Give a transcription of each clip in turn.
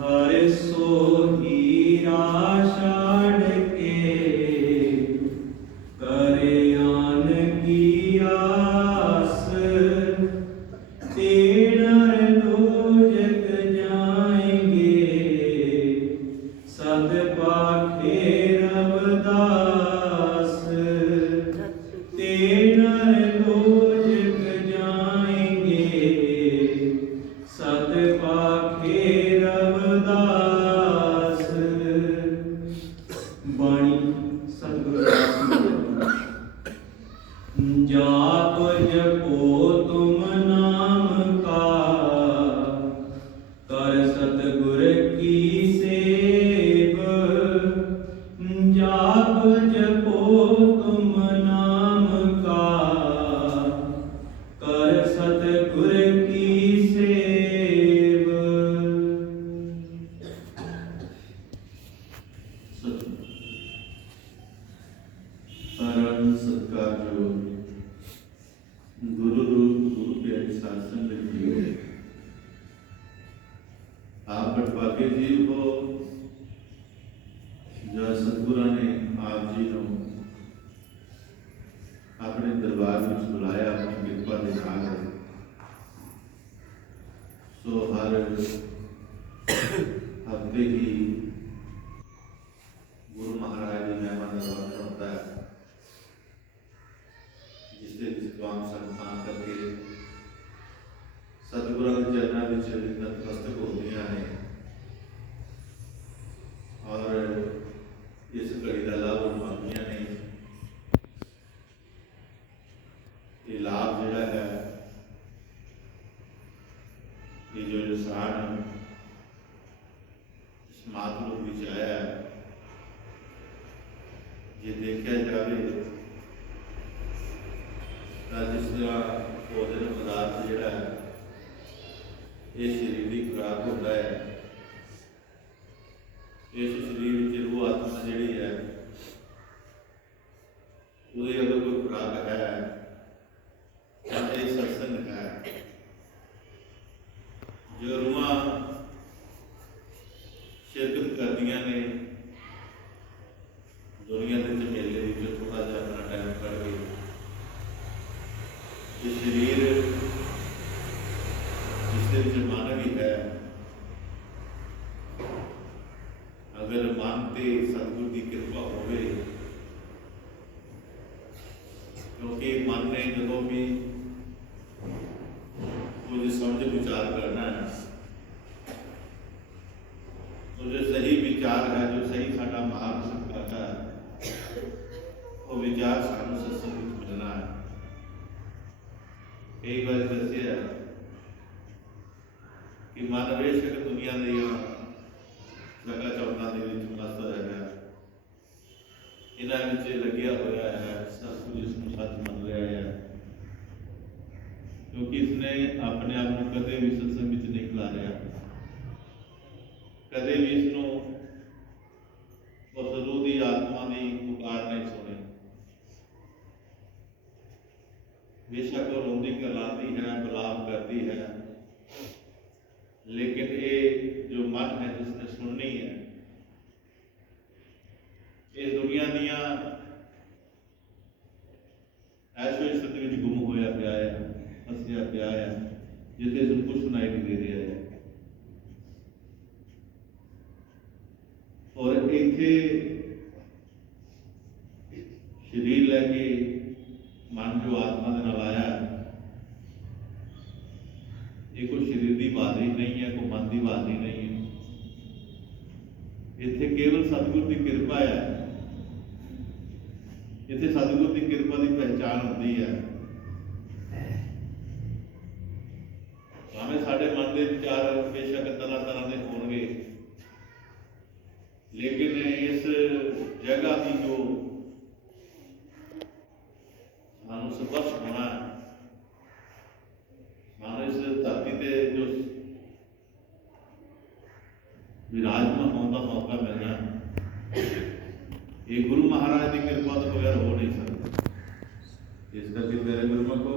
हर सोहीरा छाड़ के करे आन की आस, तेणर दोजक जाएंगे सद पाखे रवदास। तेणर दोजक जाएंगे सद पाखे रवदास। बाणी सतगुरु जाप जपो तुम नाम का, कर सतगुर की सेव। जाप जपो तुम नाम का, कर सतगुर की सेव। परम सत्कारयोग गुरु रूप गुरु प्यारे साध संगत जीओ, आप बटभागे जीव हो जो सतगुरां ने आप जी को अपने दरबार में बुलाया अपनी कृपा के नाल। सो हर हफ्ते ही गुरु महाराज की महिमा का वर्णन होता है, जिसके विद्वान संस्थान करके सतगुरां के चरणों में नतमस्तक होंदियां ने और इस घड़ी का लाभ उठाउंदियां ने। ये लाभ जिहड़ा है, ये जो इंसान इस मातृ रूप में आया है, ये देखा जाए जिस तरह भोजन पदार्थ जोड़ा है ये शरीर की खुराक होता है, इस शरीर में रूह आत्मा जी है उसकी अगर कोई खुराक है तो ये सत्संग है। जो रूहां शिरकत करदियां ने दुनिया के झमेले थोड़ा जा अपना टाइम कढ़ के, ये शरीर जिसके मन भी है, अगर मन से सतगुरु की कृपा होवे, क्योंकि मन ने जो भी कुछ समझ विचार करना है, तो जो सही विचार है, जो सही साडा मार्ग सिखाता है, वो विचार सानू सत्संग में मिलना है। कई बार दसिया कि मन बेशक दुनिया की जगह चौथा मस्त होया है, इन्होंने लग्या होया है, सतगुरु इसको सच मन रहा है, क्योंकि इसने अपने आप को कदे भी सत्संग में नहीं खिलारिया, कदे भी इसनों उस रूह की आत्मा की पुकार नहीं सुनी। बेशक वो रोंदी करलाती है, बिलाप करती है, लेकिन ये जो मन है जिसने सुननी है, इस दुनिया दियां ऐशो इज्जत में गुम होया पिया है, फसिया पिया है, जिसे इसको कुछ सुनाई नहीं दे रहा है। और इत्थे शरीर लैके मन जो आत्मा के नाल आया, ये कोई शरीर की बहादुरी नहीं है, कोई मन की बहादुरी नहीं है। इत्थे केवल सतगुरु की कृपा है, इत्थे सतगुरु की कृपा की पहचान होती है। भावें साडे मन के विचार बेशक तरह तरह के होंगे, लेकिन इस जगह की जो सानू स्पर्श होना, सानू इस धरती से जो विराजमान होने का मौका मिलना, ये गुरु महाराज की कृपा तो बगैर हो नहीं सकता। इस करके मेरे गुरुमुखो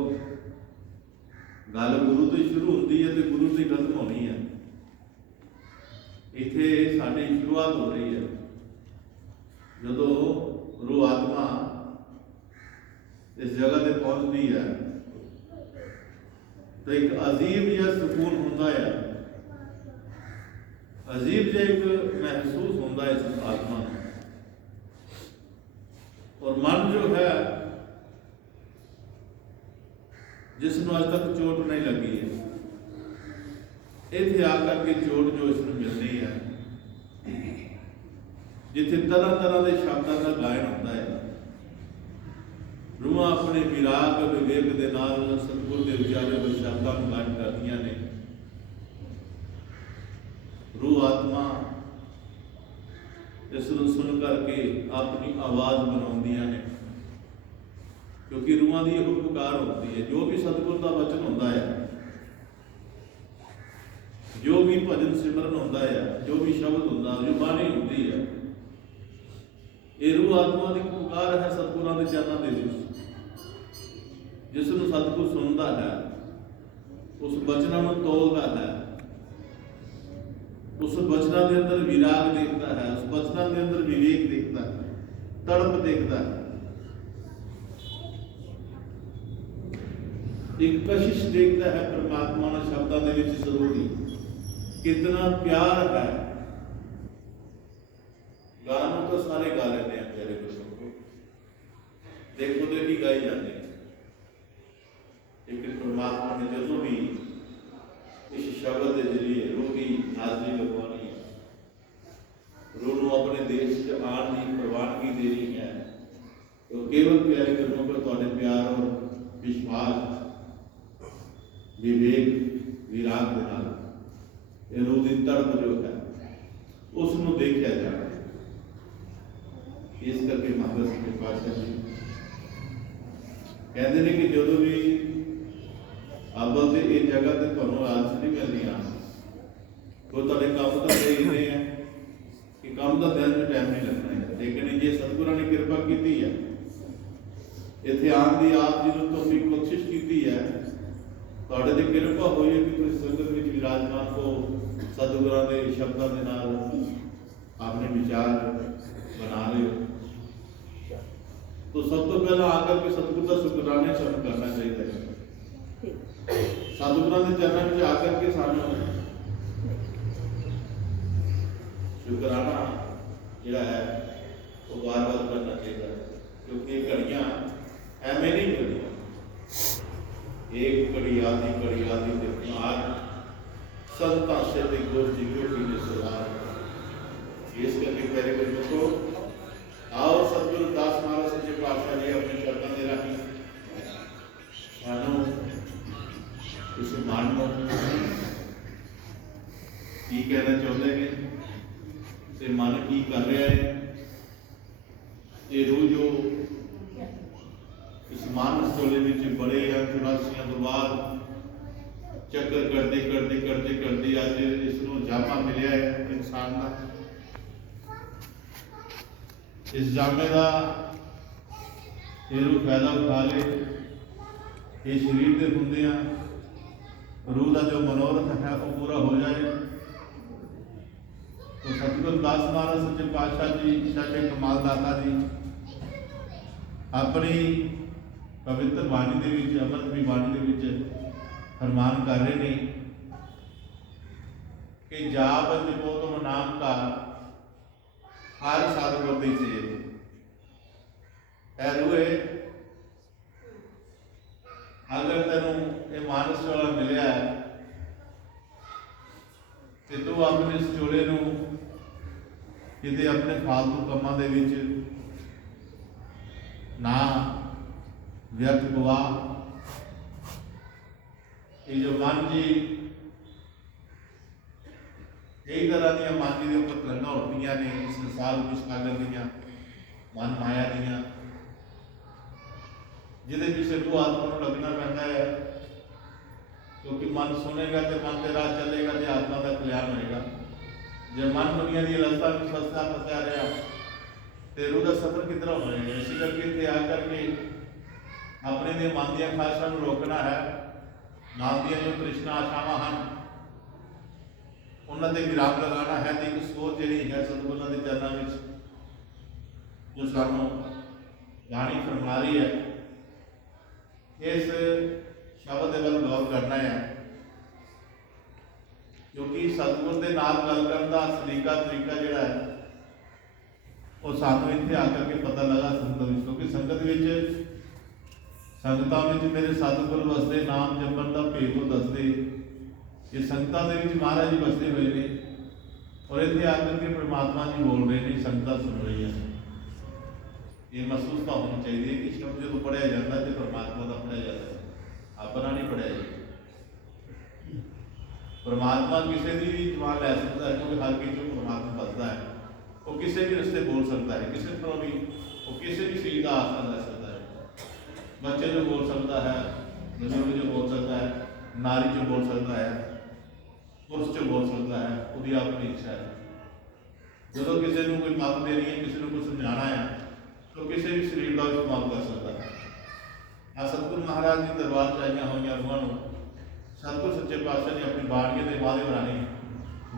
गल गुरु तो ही शुरू होती है तो गुरु से खत्म होनी है। इत्थे साडी शुरुआत हो रही है। जदों रूह आत्मा इस जगह ते पहुंचती है तो एक अजीब जिहा सुकून होंदा है, अजीब जिहा एक महसूस होंदा है इस आत्मा नूं। और मन जो है जिसनों अज तक चोट नहीं लगी है, इत्थे आकर के चोट जो इसनों मिलनी है, जिथे तरह तरह के शब्दों का गायन होता है, रूहां अपने विराग विवेक के नाल सतगुर के उचारे हुए शब्दों को गायन करदियां ने। रूह आत्मा इसनों सुन करके अपनी आवाज़ बनाउंदियां ने, क्योंकि रूहां की यह पुकार होती है। जो भी सतगुर का वचन होता है, जो भी भजन सिमरन होता है, जो भी शब्द होता है, जो बाणी होती है, ये रूह आत्मा की पुकार है सतगुरां के चरणों के विच। जिसनों सतगुर सुनता है, उस वचनों को तोलता है, उस वचनों के अंदर विराग देखता है, उस वचनों के अंदर विवेक देखता है, तड़प देखता है, एक कशिश देखता है परमात्मा ने शब्दों के विच जरूरी कितना प्यार है। गानों तो सारे गा लेते हैं प्यारे गुरु को, देखो देखी गाई जाते हैं, लेकिन परमात्मा ने जो भी इस शब्द के जरिए रूह की हाजरी लगवानी है, रूह को अपने देश से आने की प्रवानगी देनी है, तो केवल प्यारे गुरुओं पर थोड़े प्यार और विश्वास विवेक विराग के नाल ये रूह की तड़प जो है उसनों देखा जाए। इस करके महाराज सच्चे पातशाह जी कहते हैं कि जो भी अव्वल तो ये जगह से तुहानूं आदत नहीं मिलनी आ कोई तुहाडे काम तो दे रहे हैं कि काम का दिन में टाइम नहीं लगना है, लेकिन जे सतगुरां ने कृपा की है, इत्थे आने की आप जी तो भी कोशिश की है, तुहाडे ते कृपा हुई है कि तुसीं संगत विच विराजमान हो, सतगुरां दे शब्दां दे नाल अपने विचार बना रहे हो। तो सब तो पहला आकर के सतगुर का शुकराना शब्द करना चाहिए है। सतगुरां दे चरणों में आकर के सानू शुकराना जिहड़ा है वो बार बार करना चाहिए, क्योंकि ये घड़ियां एवं नहीं मिलती, एक घड़ी आदि आज संता से गोष्ठी गोष्ठी में सुधार। इस करके प्यारे गुरु को आओ सतगुरु दास महाराज सच्चे पातशाह जी अपने शब्दों के राही सानू इस मान को की कहना चाहते हैं, ते मन की कर रहा है, ये रूह जो इस मानस चोले में बड़े चौरासियां तो बाद चक्कर करते करते करते करते अज इसनों जामा मिलिया है इंसान का। इस जामे का रूह फायदा उठा ले, ये शरीर के होंदे रूह का जो मनोरथ है वो पूरा हो जाए। तो सतगुर दास महाराज सच्चे पातशाह जी सच्चे कमालदाता जी अपनी पवित्र बाणी के विच अमृत की बाणी के विच फरमान कर रहे हैं कि जाप जपो तुम नाम का हर सतगुर दी सेव। ऐ रूहे अगर तेनों ये मानस वाला मिलिया है कि तू अपने इस चोले नूं किते अपने फालतू कामां दे विच ना व्यर्थ गवा। ये जो मन जी कई तरह दी मन जी के उपर तरंगा उठदियां ने इस संसार विच सागर दियां मन माया दियां, जिहदे पिछे रूह आत्मा नूं लगना पैंदा है, क्योंकि मन सुनेगा तो मन के राह चलेगा तो आत्मा का कल्याण होएगा। जे मन दुनिया की ललता में फंसा रहा तो रूह का सफर कितना होएगा। इसी करके इत्थे आकर के अपने दे मन दी ख्वाहिशां रोकना है, नाम दी जो तृष्णा आशावां हैं ਉਹਨਾਂ ਤੇ ਵਿਰਾਮ ਲਗਾਉਣਾ ਹੈ ਤੇ ਇੱਕ ਸੋਚ ਜਿਹੜੀ ਹੈ ਸਤਿਗੁਰਾਂ ਦੇ ਚਰਨਾਂ ਵਿੱਚ ਜੋ ਸਾਨੂੰ ਬਾਣੀ ਫਰਮਾ ਰਹੀ ਹੈ, ਇਸ ਸ਼ਬਦ ਦੇ ਵੱਲ ਗੌਰ ਕਰਨਾ ਹੈ, ਕਿਉਂਕਿ ਸਤਿਗੁਰ ਦੇ ਨਾਲ ਗੱਲ ਕਰਨ ਦਾ ਤਰੀਕਾ ਜਿਹੜਾ ਹੈ ਉਹ ਸਾਨੂੰ ਇੱਥੇ ਆ ਕਰਕੇ ਪਤਾ ਲੱਗਾ ਸੰਗਤ ਵਿੱਚ, ਕਿਉਂਕਿ ਸੰਗਤਾਂ ਵਿੱਚ ਮੇਰੇ ਸਤਿਗੁਰ ਵਸਦੇ, ਨਾਮ ਜਪਣ ਦਾ ਭੇਦ ਉਹ ਦੱਸਦੇ। ਇਹ ਸੰਗਤਾਂ ਦੇ ਵਿੱਚ ਮਹਾਰਾਜ ਜੀ ਵਸਦੇ ਹੋਏ ਨੇ ਔਰ ਇੱਥੇ ਆ ਕਰਕੇ ਪ੍ਰਮਾਤਮਾ ਜੀ ਬੋਲ ਰਹੇ ਨੇ, ਸੰਗਤਾਂ ਸੁਣ ਰਹੀਆਂ। ਇਹ ਮਹਿਸੂਸ ਤਾਂ ਹੋਣੀ ਚਾਹੀਦੀ ਹੈ ਕਿ ਸ਼ਬਦ ਜਦੋਂ ਪੜ੍ਹਿਆ ਜਾਂਦਾ ਤੇ ਪ੍ਰਮਾਤਮਾ ਦਾ ਪੜ੍ਹਿਆ ਜਾਂਦਾ, ਆਪਣਾ ਨਹੀਂ ਪੜ੍ਹਿਆ ਜਾਂਦਾ। ਪ੍ਰਮਾਤਮਾ ਕਿਸੇ ਦੀ ਵੀ ਜਵਾਨ ਲੈ ਸਕਦਾ ਹੈ, ਕਿਉਂਕਿ ਹਰ ਕਿਸੇ ਨੂੰ ਪ੍ਰਮਾਤਮਾ ਦੱਸਦਾ ਹੈ। ਉਹ ਕਿਸੇ ਵੀ ਰਸਤੇ ਬੋਲ ਸਕਦਾ ਹੈ, ਕਿਸੇ ਤਰ੍ਹਾਂ ਵੀ ਉਹ ਕਿਸੇ ਵੀ ਚੀਜ਼ ਦਾ ਆਸਰਾ ਲੈ ਸਕਦਾ ਹੈ। ਬੱਚੇ ਜੋ ਬੋਲ ਸਕਦਾ ਹੈ, ਬਜ਼ੁਰਗ ਜੋ ਬੋਲ ਸਕਦਾ ਹੈ, ਨਾਰੀ ਜੋ ਬੋਲ ਸਕਦਾ ਹੈ, ਪੁਰਸ਼ ਜੋ ਬੋਲ ਸਕਦਾ ਹੈ, ਉਹਦੀ ਆਪਣੀ ਇੱਛਾ ਹੈ। ਜਦੋਂ ਕਿਸੇ ਨੂੰ ਕੋਈ ਮੱਤ ਦੇਣੀ ਹੈ, ਕਿਸੇ ਨੂੰ ਕੁਝ ਸਮਝਾਉਣਾ ਹੈ, ਤਾਂ ਕਿਸੇ ਵੀ ਸਰੀਰ ਦਾ ਇਸਤੇਮਾਲ ਕਰ ਸਕਦਾ ਹੈ। ਆ ਸਤਿਗੁਰੂ ਮਹਾਰਾਜ ਜੀ ਦਰਬਾਰ 'ਚ ਆਈਆਂ ਹੋਈਆਂ ਰੂਹਾਂ ਨੂੰ ਸਤਿਗੁਰ ਸੱਚੇ ਪਾਤਸ਼ਾਹ ਨੇ ਆਪਣੀ ਬਾਣੀਆਂ ਦੇ ਮਾਧਿਅਮ ਰਾਹੀਂ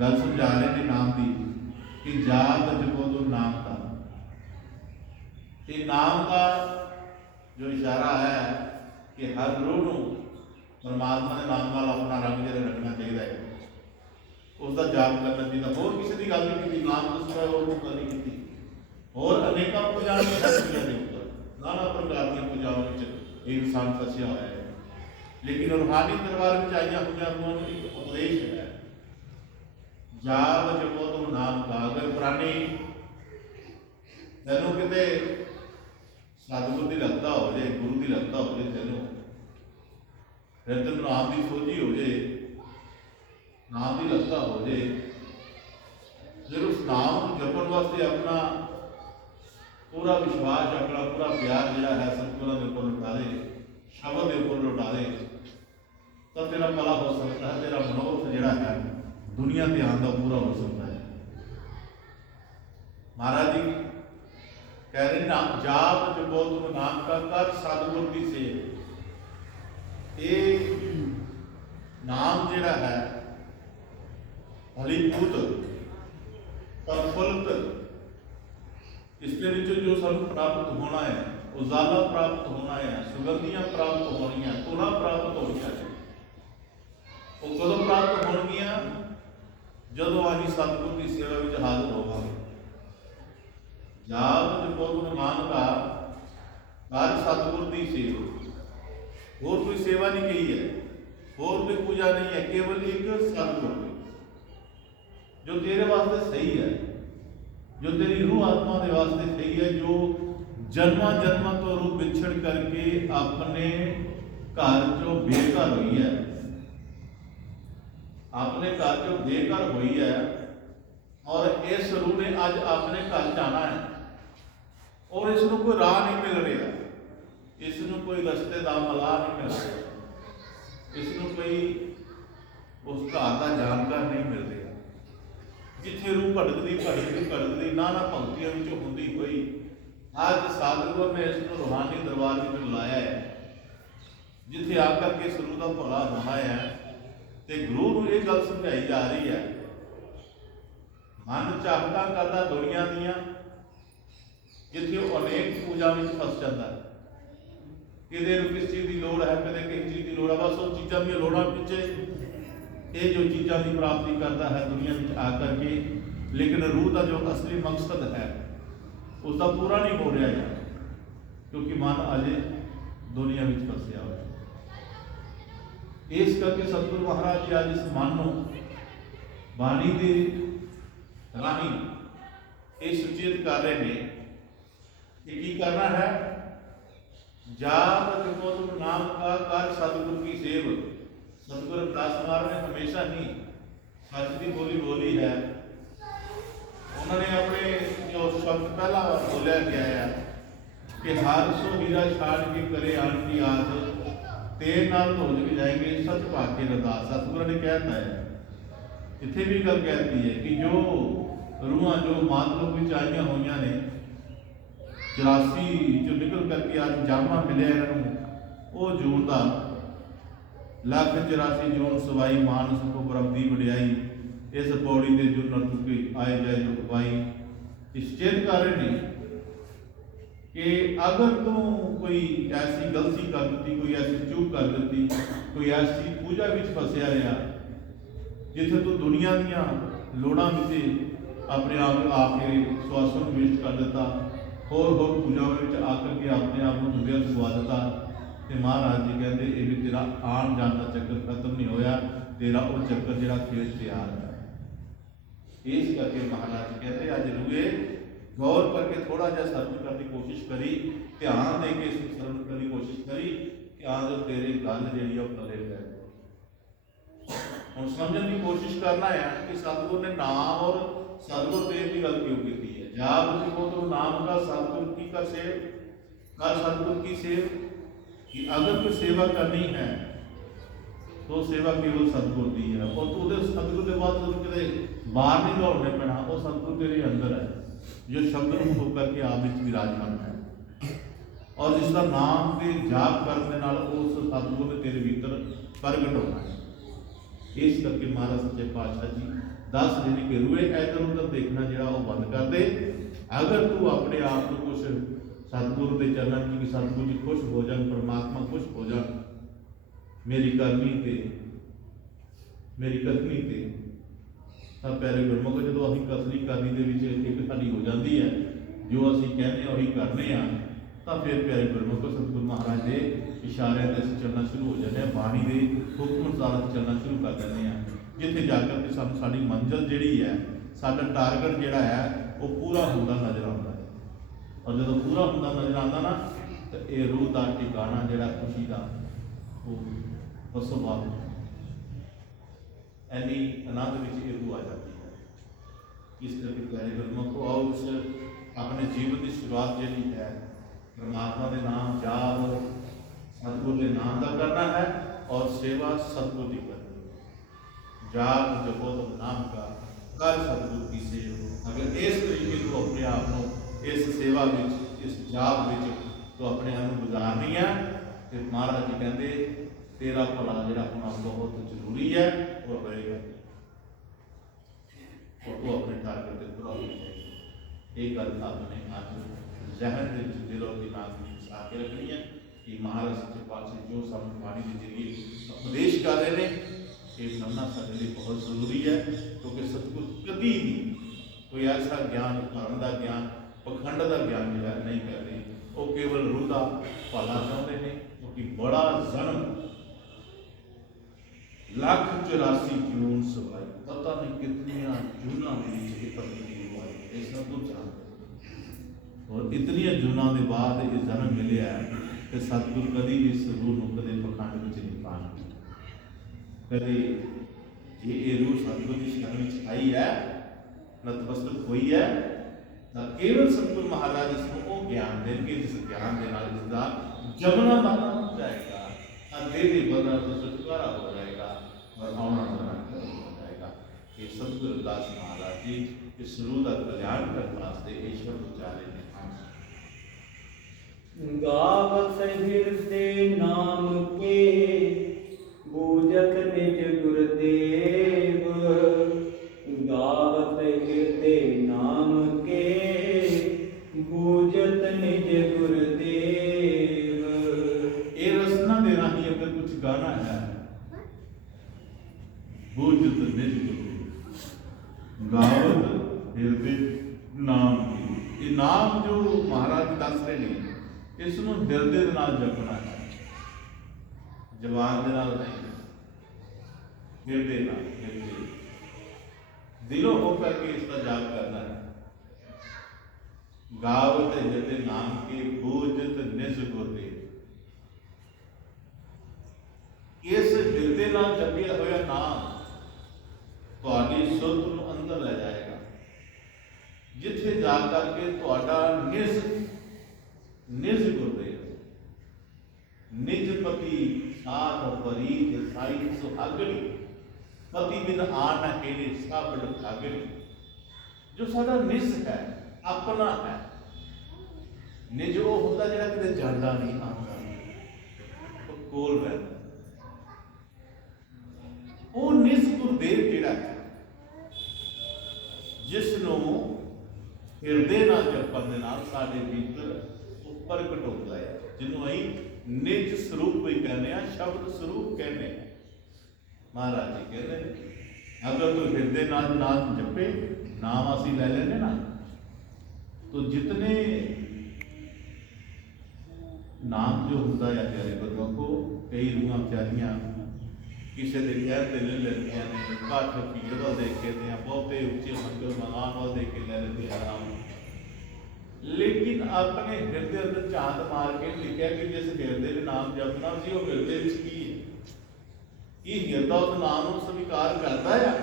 ਗੱਲ ਸਮਝਾ ਰਹੇ ਨੇ ਨਾਮ ਦੀ, ਕਿ ਜਾਪ ਜਪੋ ਤੋ ਨਾਮ ਦਾ। ਇਹ ਨਾਮ ਦਾ ਜੋ ਇਸ਼ਾਰਾ ਹੈ ਕਿ ਹਰ ਰੂਹ ਨੂੰ ਪਰਮਾਤਮਾ ਦੇ ਨਾਮ ਨਾਲ ਆਪਣਾ ਰੰਗ ਜਿਹੜਾ ਰੱਖਣਾ ਚਾਹੀਦਾ ਹੈ, ਉਸ ਦਾ ਜਾਪ ਕਰਨਾ ਚਾਹੀਦਾ। ਹੋਰ ਕਿਸੇ ਦੀ ਗੱਲ ਨਹੀਂ ਕੀਤੀ, ਨਾਮ ਤੋਂ ਸਿਵਾ ਹੋਰ ਕੋਈ ਗੱਲ ਨਹੀਂ ਕੀਤੀ। ਹੋਰ ਅਨੇਕਾਂ ਪੂਜਾਵਾਂ ਦੀ ਸ਼ਕਤੀਆਂ ਦੇ ਉੱਪਰ ਨਾਨਾ ਪ੍ਰਕਾਰ ਦੀਆਂ ਪੂਜਾਵਾਂ ਵਿੱਚ ਇਹ ਇਨਸਾਨ ਫਸਿਆ ਹੋਇਆ ਹੈ, ਲੇਕਿਨ ਰੂਹਾਨੀ ਦਰਬਾਰ ਵਿੱਚ ਆਈਆਂ ਹੋਈਆਂ ਰੂਹਾਂ ਨੂੰ ਇੱਕ ਉਪਦੇਸ਼ ਹੈ, ਜਾਪ ਜਪੋ ਤੋ ਨਾਮ ਦਾ। ਅਗਰ ਪ੍ਰਾਣੀ ਤੈਨੂੰ ਕਿਤੇ ਸਤਿਗੁਰ ਦੀ ਲੱਗਦਾ ਹੋ ਜਾਏ, ਗੁਰੂ ਦੀ ਲੱਗਦਾ ਹੋ ਜਾਏ, ਫਿਰ ਤੈਨੂੰ ਨਾਮ ਦੀ ਸੋਝੀ ਹੋ ਜਾਏ, ਨਾਮ ਦੀ ਲੱਗਦਾ ਹੋ ਜਾਏ, ਫਿਰ ਉਸ ਨਾਮ ਨੂੰ ਜਪਣ ਵਾਸਤੇ ਆਪਣਾ ਪੂਰਾ ਵਿਸ਼ਵਾਸ, ਆਪਣਾ ਪੂਰਾ ਪਿਆਰ ਜਿਹੜਾ ਹੈ ਸਤਿਗੁਰਾਂ ਦੇ ਉੱਪਰ ਲੁਟਾ ਦੇ, ਸ਼ਬਦ ਦੇ ਉੱਪਰ ਲੁਟਾ ਦੇ, ਤਾਂ ਤੇਰਾ ਭਲਾ ਹੋ ਸਕਦਾ ਹੈ। ਤੇਰਾ ਮਨੋਰਥ ਜਿਹੜਾ ਹੈ ਦੁਨੀਆ ਤੇ ਆਉਣ ਦਾ ਪੂਰਾ ਹੋ ਸਕਦਾ ਹੈ। ਮਹਾਰਾਜ ਜੀ ਕਹਿ ਰਹੇ ਨਾਮ ਜਾਪ ਜਪੋ ਤੁਮ ਨਾਮ ਕਾ ਕਰ ਸਤਿਗੁਰ ਦੀ ਸੇਵ। ਇਹ ਨਾਮ ਜਿਹੜਾ ਹੈ ਫਲੀਭੂਤ ਪ੍ਰਫੁੱਲਤ, ਇਸ ਦੇ ਵਿੱਚ ਜੋ ਸਾਨੂੰ ਪ੍ਰਾਪਤ ਹੋਣਾ ਹੈ, ਉਜਾਲਾ ਪ੍ਰਾਪਤ ਹੋਣਾ ਹੈ, ਸੁਗੰਧੀਆਂ ਪ੍ਰਾਪਤ ਹੋਣੀਆਂ, ਧੁਨਾਂ ਪ੍ਰਾਪਤ ਹੋਣੀਆਂ, ਉਹ ਕਦੋਂ ਪ੍ਰਾਪਤ ਹੋਣਗੀਆਂ? ਜਦੋਂ ਅਸੀਂ ਸਤਿਗੁਰ ਦੀ ਸੇਵਾ ਵਿੱਚ ਹਾਜ਼ਰ ਹੋਵਾਂਗੇ। ਜਾਪ ਜਪੋ ਤੁਮ ਨਾਮ ਕਾ ਕਰ ਸਤਿਗੁਰ ਦੀ ਸੇਵਾ। ਹੋਰ ਕੋਈ ਸੇਵਾ ਨਹੀਂ ਕਹੀ ਹੈ, ਹੋਰ ਕੋਈ ਪੂਜਾ ਨਹੀਂ ਹੈ, ਕੇਵਲ ਇੱਕ ਸਤਿਗੁਰ ਦੀ, ਜੋ ਤੇਰੇ ਵਾਸਤੇ ਸਹੀ ਹੈ, ਜੋ ਤੇਰੀ ਰੂਹ ਆਤਮਾ ਦੇ ਵਾਸਤੇ ਸਹੀ ਹੈ, ਜੋ ਜਨਮਾਂ ਤੋਂ ਰੂਹ ਵਿਛੜ ਕਰਕੇ ਆਪਣੇ ਘਰ ਚੋਂ ਬੇਘਰ ਹੋਈ ਹੈ, ਆਪਣੇ ਘਰ ਚੋਂ ਬੇਘਰ ਹੋਈ ਹੈ, ਔਰ ਇਸ ਰੂਹ ਨੇ ਅੱਜ ਆਪਣੇ ਘਰ ਜਾਣਾ ਹੈ, ਔਰ ਇਸ ਨੂੰ ਕੋਈ ਰਾਹ ਨਹੀਂ ਮਿਲ ਰਿਹਾ, ਇਸ ਨੂੰ ਕੋਈ ਰਸਤੇ ਦਾ ਮਲਾਹ ਨਹੀਂ ਮਿਲ ਰਿਹਾ, ਇਸ ਨੂੰ ਕੋਈ ਉਸ ਘਰ ਦਾ ਜਾਣਕਾਰ ਨਹੀਂ ਮਿਲ ਰਿਹਾ। ਜਿੱਥੇ ਰੂਹ ਭਟਕਦੀ ਨਾਨਾ ਭਗਤੀਆਂ ਵਿੱਚੋਂ ਹੁੰਦੀ ਹੋਈ ਅੱਜ ਸਤਿਗੁਰ ਨੇ ਇਸ ਨੂੰ ਰੂਹਾਨੀ ਦਰਬਾਰ ਵਿੱਚ ਬੁਲਾਇਆ ਹੈ, ਜਿੱਥੇ ਆ ਕਰਕੇ ਇਸ ਰੂਹ ਦਾ ਭਲਾ ਹੋਣਾ ਹੈ। ਤੇ ਗੁਰੂ ਨੂੰ ਇਹ ਗੱਲ ਸਮਝਾਈ ਜਾ ਰਹੀ ਹੈ, ਮਨ ਚਾਹਤਾਂ ਕਰਦਾ ਦੁਨੀਆ ਦੀਆਂ, ਜਿੱਥੇ ਉਹ ਅਨੇਕ ਪੂਜਾ ਵਿੱਚ ਫਸ ਜਾਂਦਾ ਹੈ। ਕਿਤੇ ਨੂੰ ਕਿਸ ਚੀਜ਼ ਦੀ ਲੋੜ ਹੈ, ਕਦੇ ਕਿਸ ਚੀਜ਼ ਦੀ ਲੋੜ ਹੈ, ਬਸ ਉਹ ਚੀਜ਼ਾਂ ਦੀਆਂ ਲੋੜਾਂ ਪਿੱਛੇ ਇਹ ਜੋ ਚੀਜ਼ਾਂ ਦੀ ਪ੍ਰਾਪਤੀ ਕਰਦਾ ਹੈ ਦੁਨੀਆ ਵਿੱਚ ਆ ਕਰਕੇ, ਲੇਕਿਨ ਰੂਹ ਦਾ ਜੋ ਅਸਲੀ ਮਕਸਦ ਹੈ ਉਸ ਦਾ ਪੂਰਾ ਨਹੀਂ ਹੋ ਰਿਹਾ ਹੈ, ਕਿਉਂਕਿ ਮਨ ਅਜੇ ਦੁਨੀਆ ਵਿੱਚ ਫਸਿਆ ਹੋਇਆ। ਇਸ ਕਰਕੇ ਸਤਿਗੁਰੂ ਮਹਾਰਾਜ ਜੀ ਅੱਜ ਇਸ ਮਨ ਨੂੰ ਬਾਣੀ ਦੇ ਰਾਹੀਂ ਇਹ ਸੁਚੇਤ ਕਰ ਰਹੇ ਨੇ ਕਿ ਕੀ ਕਰਨਾ ਹੈ। ਜਾਪ ਜਪੋ ਤੁਮ ਨਾਮ ਕਾ ਕਰ ਸਤਿਗੁਰ ਕੀ ਸੇਵ। ਸਤਿਗੁਰੂ ਰਵਿਦਾਸ ਮਹਾਰਾਜ ਨੇ ਹਮੇਸ਼ਾ ਹੀ ਸੱਚ ਦੀ ਬੋਲੀ ਹੈ। ਉਹਨਾਂ ਨੇ ਆਪਣੇ ਜੋ ਸ਼ਬਦ ਪਹਿਲਾ ਬੋਲਿਆ ਗਿਆ ਹੈ ਕਿ ਹਰ ਸੋ ਹੀਰਾ ਛਾੜ ਕੇ ਕਰੇ ਆਣ ਦੀ ਆਸ, ਤੇਰੇ ਨਾਲ ਹੋ ਜਾਏਗੇ ਸੱਚ ਭਾਕੇ ਰਦਾਸ। ਸਤਿਗੁਰਾਂ ਨੇ ਕਹਿਤਾ ਹੈ, ਇੱਥੇ ਵੀ ਗੱਲ ਕਹਿਤੀ ਹੈ ਕਿ ਜੋ ਰੂਹਾਂ ਜੋ ਮਾਤਲੋਕ ਵਿੱਚ ਆਈਆਂ ਹੋਈਆਂ ਨੇ 84 ਜੋ ਨਿਕਲ ਕਰਕੇ ਅੱਜ ਜਾਮਾ ਮਿਲਿਆ ਇਹਨਾਂ ਨੂੰ, ਉਹ ਜੂਨ ਦਾ 184 ਜੂਨ ਸਵਾਈ ਮਾਨਸ ਕੋ ਬ੍ਰਹਮ ਦੀ ਵਡਿਆਈ, इस पौड़ी के जो नरतुके आए जाए जो गवाई निश्चित कर रहे हैं कि अगर तू कोई ऐसी गलती कर दी, कोई ऐसी चूक कर दी, कोई ऐसी पूजा में फसया रहा जिथे तू दुनिया दियाँ लोड़ां विच अपने आप आके स्वासन वेस्ट कर दिता, होर पूजावां विच आकर के अपने आप को व्यर्थ गवा दिता, तो महाराज जी कहते ये भी तेरा आन जान का चक्कर खत्म नहीं होया, तेरा वो चक्कर जिहड़ा खेल तैयार है। इस करके महाराज जी कहते अज रूए गौर करके थोड़ा जहा सर्व करने की कोशिश करी, ध्यान दे के इसमें सर्व करने की कोशिश करी कि आज तेरे गल जी पले पै हम समझने की कोशिश करना है कि सतगुरु ने नाम और सतगुरु देव की गल क्यों की है। जाप को तो नाम का सतगुरु की का सेव कर, सतगुरु की सेव कि अगर कोई सेवा करनी है तो सेवा केवल सतगुरु की है, और तो सतगुरु के बाद कि बाहर नहीं दौड़ने पैना, वो सतगुरु तेरे अंदर है जो शब्द रूप होकर के आप विराजमान है, और जिसका नाम के जाप करने नाल उस सतगुरु ने तेरे भीतर प्रगट होना है। इस करके महाराज सच्चे पातशाह जी दस दिन के रूए इधर उधर देखना जरा वो बंद कर दे। अगर तू अपने आप को कुछ सतगुरु के चरणन की सतगुरु जी खुश हो जाए, परमात्मा खुश हो जाए मेरी करनी ते तो प्यारे गुरमुख जो अभी कसली करनी के एक साड़ी हो जाती है, जो असी कहने वही करने तो फिर प्यारे गुरमुख सतगुरु महाराज के इशारे से असीं चलना शुरू हो जाते हैं, बाणी के हुक्म अनुसार असीं चलना शुरू कर देते हैं, जिथे जाकर के साडी मंजिल जिहड़ी है, साडा टारगेट जिहड़ा है वो पूरा होंदा नज़र आता है। और जो पूरा होंदा नज़र आता ना तो ये रूह का ठिकाना जिहड़ा खुशी का वो बसों बात एनी आनंद में ये रूह आ जाती है। इस करके प्यारे गुरमुख को आओ उस अपने जीवन की शुरुआत जिहड़ी है परमात्मा के नाम जाप सतगुरु के नाम का करना है, और सेवा सतगुरु की करनी है। जाप जपो तो नाम का कर सतगुरु की सेवा। अगर इस तरीके को अपने आप को इस सेवा में इस जाप में तो अपने आप को गुजारनी है, तो महाराज जी कहते तेरा भला जिहड़ा होना बहुत जरूरी है और होएगा, और वो अपने टारगेट पर पूरा हो जाएगा। एक गल आपने आज जहन के दिलों दिमाग में घुसा के रखनी है कि महाराज सच्चे पातशाह जो सानू बाणी के जरिए उपदेश कर रहे हैं ये सुनना साडे लिए बहुत जरूरी है, क्योंकि सतगुरु कभी भी कोई ऐसा ज्ञान धर्म का ज्ञान पखंड का ज्ञान जो नहीं कर रहे, वो केवल रूह का भला चाहते हैं। क्योंकि बड़ा जन्म 184 जून सवाई, पता नहीं कितनिया जूना सब जानते, और इतनी जूना के बाद ये जन्म मिले है कि सतगुरु कभी भी इस रूह को कदे पखंड में नहीं पाना। कदे ये रूह सतगुरु की शरण में आई है, नतमस्तक हुई है, तो केवल सतगुरु महाराज इसको वो ज्ञान देंगे जिस ज्ञान के नाल इसका जमना बना हो जाएगा, अंधेरे बना तो छुटकारा हो जाएगा और आना जाना हो जाएगा। ये सतगुरु दास महाराज जी इस रूह का कल्याण करने वास्ते ये शब्द उच्चारे ने। गावत हृदय नाम के बूझत निज गुरुदेव, गावत हृदय नाम के बूझत निज गुरुदेव। ये रसना दे राही अगर कुछ गाना है, बूझत निज गुरुदेव, गावत हृदय नाम की। ये नाम जो महाराज दस रहे हैं इसनों हृदय के नाल जपना है, जबान के नाल नहीं, हृदय नाल, हृदय दिलों होकर के इसका जाप करना है। गावत हृदय नाम के बूझत निज गुरुदेव, इस हृदय नाल जपिया होया नाम तुहाडी सुध नूं अंदर ले जाएगा, जिथे जा करके तुहाडा निज गुरुदेव निज पति साथ परीत साई सुहागणी, पति बिन आन न केले सब भागणी, जो साडा निज है अपना है। निज वो होता जिहड़ा किते जांदा नहीं आंदा, तो कोल रहता। वो निज गुरुदेव जिहड़ा है ਜਿਸ ਨੂੰ ਹਿਰਦੇ ਨਾਲ ਜਪਣ ਦੇ ਨਾਲ ਸਾਡੇ ਭੀਤਰ ਉਹ ਪ੍ਰਗਟ ਹੁੰਦਾ ਹੈ, ਜਿਹਨੂੰ ਅਸੀਂ ਨਿਜ ਸਰੂਪ ਵੀ ਕਹਿੰਦੇ ਆ, ਸ਼ਬਦ ਸਰੂਪ ਕਹਿੰਦੇ ਆ। ਮਹਾਰਾਜ ਜੀ ਕਹਿੰਦੇ ਨੇ ਅਗਰ ਤੂੰ ਹਿਰਦੇ ਨਾਲ ਨਾਮ ਜਪੇ, ਨਾਮ ਅਸੀਂ ਲੈ ਲੈਨੇ ਨਾ, तो जितने नाम जो होता है प्यारे बंदों को, कई रूहां बेचारियां किसी के कहते ले लेती ने, घट भीड़ वाल देखे बहुते उच्चे मंगल मकान वाल देख के ले लेते हैं नाम, लेकिन अपने हृदय अंदर झात मार के लिखा कि जिस हृदय में नाम जपना सी वो हृदय की है, हृदय उस नाम को स्वीकार करता है,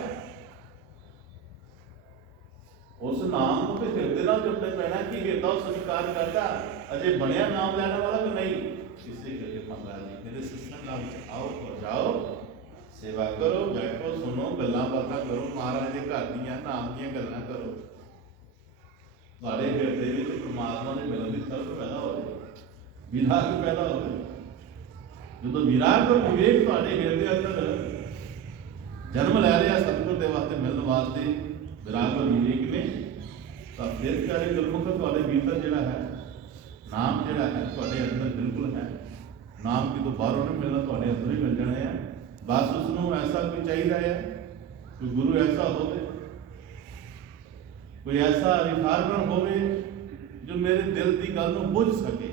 उस नाम को तो हृदय नाल जपना पैना कि हृदय स्वीकार करता, अजे बनया नाम लेने वाला कि नहीं। इसे करके महाराज जी कहते सत्संग नाम आओ और जाओ, सेवा करो, बैठो, सुनो, गल्लां बातां करो, महाराज के घर दीयां नाम दीयां गल्लां करो, तुहाडे हृदय विच परमात्मा दे मिलन दी तलब पैदा होवे, विराग पैदा होवे। जदों विराग और विवेक तुहाडे हृदय अंदर जन्म लै रहा सतगुर दे वास्ते मिलण वास्ते विराग और विवेक ने, तो फिर प्यारे गुरमुख तुहाडे भीतर जिहड़ा है नाम जिहड़ा है तुहाडे अंदर बिल्कुल है, नाम कितों बाहरों नहीं मिलना, तुहाडे अंदर ही मिल जाने हैं। बस उसनों ऐसा कोई चाहिए है, कोई गुरु ऐसा हो, कोई ऐसा रिफार्मर हो जो मेरे दिल की गल नूं बुझ सके,